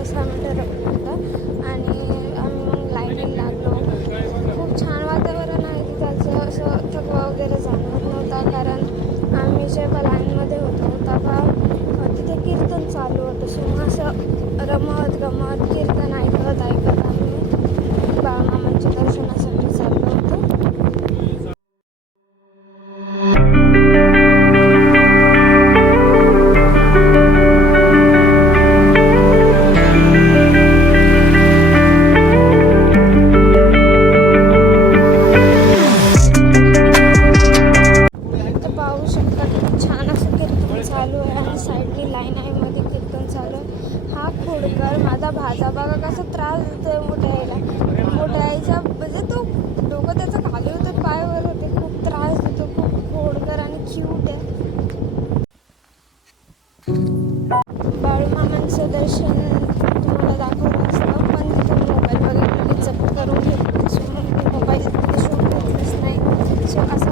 5-6 मिनटं रखलं होतं आणि आम्ही मग लाईनीला लागलो. खूप छान वातावरण आहे तिथं, असं थकवा वगैरे जाणवत नव्हता, कारण आम्ही जेव्हा लाईनमध्ये होतो तेव्हा तिथे कीर्तन चालू होतं. सो मग असं रमत गमत कीर्तन ऐकत ऐकत आम्ही बाळमामांच्या दर्शनासाठी चाललो होतो. पाहू शकता खूप छान असं कीर्तन चालू आहे आणि साईडनी लाईन आहे, मध्ये कीर्तन चालू आहे. हा खोडकर माझा भाजा बघा कसा त्रास देतोय मोठ्या आईचा, म्हणजे तो डोकं त्याचं खाली होतं, पायावर होते, खूप त्रास देतो, खूप खोडकर आणि क्यूट आहे. बाळूमामांचं दर्शन तुम्हाला दाखवलं असतं, पण तिथं मोबाईल वगैरे जप्त करून घेतलं, सो मग मोबाईल शूट घेतलंच नाही. सो असं